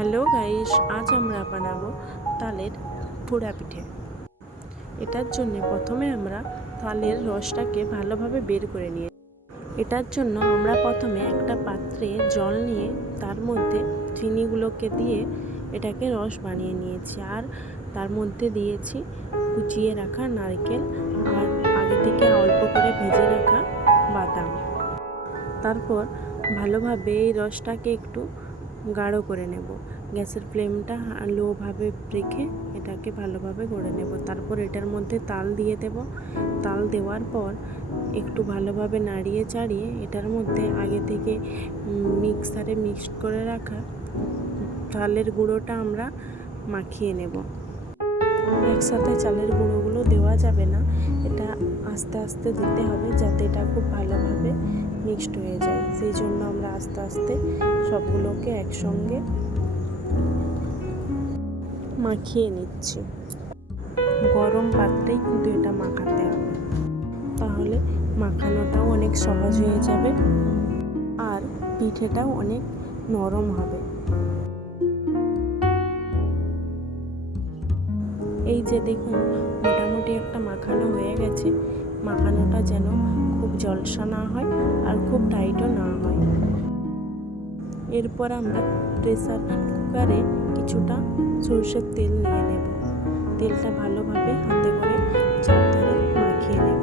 Hello guys, আজ আমরা বানাবো তালের পোড়া পিঠে। এটার জন্য প্রথমে আমরা তালের রসটাকে ভালোভাবে বের করে নিয়ে এটার জন্য আমরা প্রথমে একটা পাত্রে জল নিয়ে তার মধ্যে চিনিগুলোকে দিয়ে এটাকে রস বানিয়ে নিয়েছি। আর তার মধ্যে দিয়েছি কুচিয়ে রাখা নারকেল আর আগে থেকে অল্প করে ভেজে রাখা বাদাম। তারপর ভালোভাবে এই রসটাকে একটু গাঢ় করে নেব। গ্যাসের ফ্লেমটা লোভাবে রেখে এটাকে ভালোভাবে গড়ে নেব। তারপর এটার মধ্যে তাল দিয়ে দেব। তাল দেওয়ার পর একটু ভালোভাবে নাড়িয়ে চাড়িয়ে এটার মধ্যে আগে থেকে মিক্সারে মিক্সড করে রাখা চালের গুঁড়োটা আমরা মাখিয়ে নেব। একসাথে চালের গুঁড়োগুলো দেওয়া যাবে না, এটা আস্তে আস্তে দিতে হবে যাতে এটা খুব ভালোভাবে মিক্সড হয়ে যায়। সেই জন্য আমরা আস্তে আস্তে সবগুলোকে একসঙ্গে মাখিয়ে নিচ্ছি। গরম পাত্রেই কিন্তু এটা মাখাতে হবে, তাহলে মাখানোটাও অনেক সহজ হয়ে যাবে আর পিঠেটাও অনেক নরম হবে। এই যে দেখুন, মোটামুটি একটা মাখানো হয়ে গেছে। মাখানোটা যেন খুব জলসা না হয় আর খুব টাইটও না হয়। এরপর আমরা প্রেসার কুকারে কিছুটা সরষের তেল নিয়ে নেব। তেলটা ভালোভাবে হাতে করে চারধারে মাখিয়ে নেব।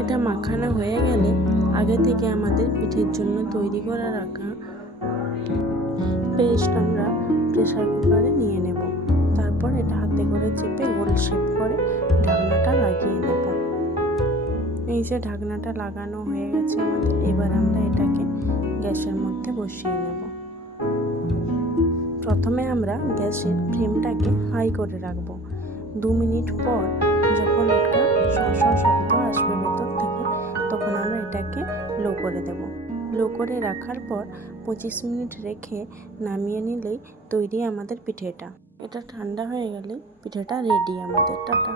এটা মাখানো হয়ে গেলে আগে থেকে আমাদের পিঠের জন্য তৈরি করে রাখা পেস্ট আমরা প্রেসার কুকারে নিয়ে নেব। তারপর এটা হাতে করে চেপে গোল শেপ করে ঢাকনাটা লাগিয়ে নেব। এই যে ঢাকনাটা লাগানো হয়ে গেছে আমাদের, এবার আমরা এটাকে গ্যাসের মধ্যে বসিয়ে নেব। প্রথমে আমরা গ্যাসের ফ্লেমটাকে হাই করে রাখব। 2 মিনিট পর যখন একটা শব্দ আসবে ভেতর থেকে, তখন আমরা এটাকে লো করে দেব। লো করে রাখার পর 25 মিনিট রেখে নামিয়ে নিলেই তৈরি আমাদের পিঠেটা। এটা ঠান্ডা হয়ে গেলে পিঠেটা রেডি আমাদের। টাটা।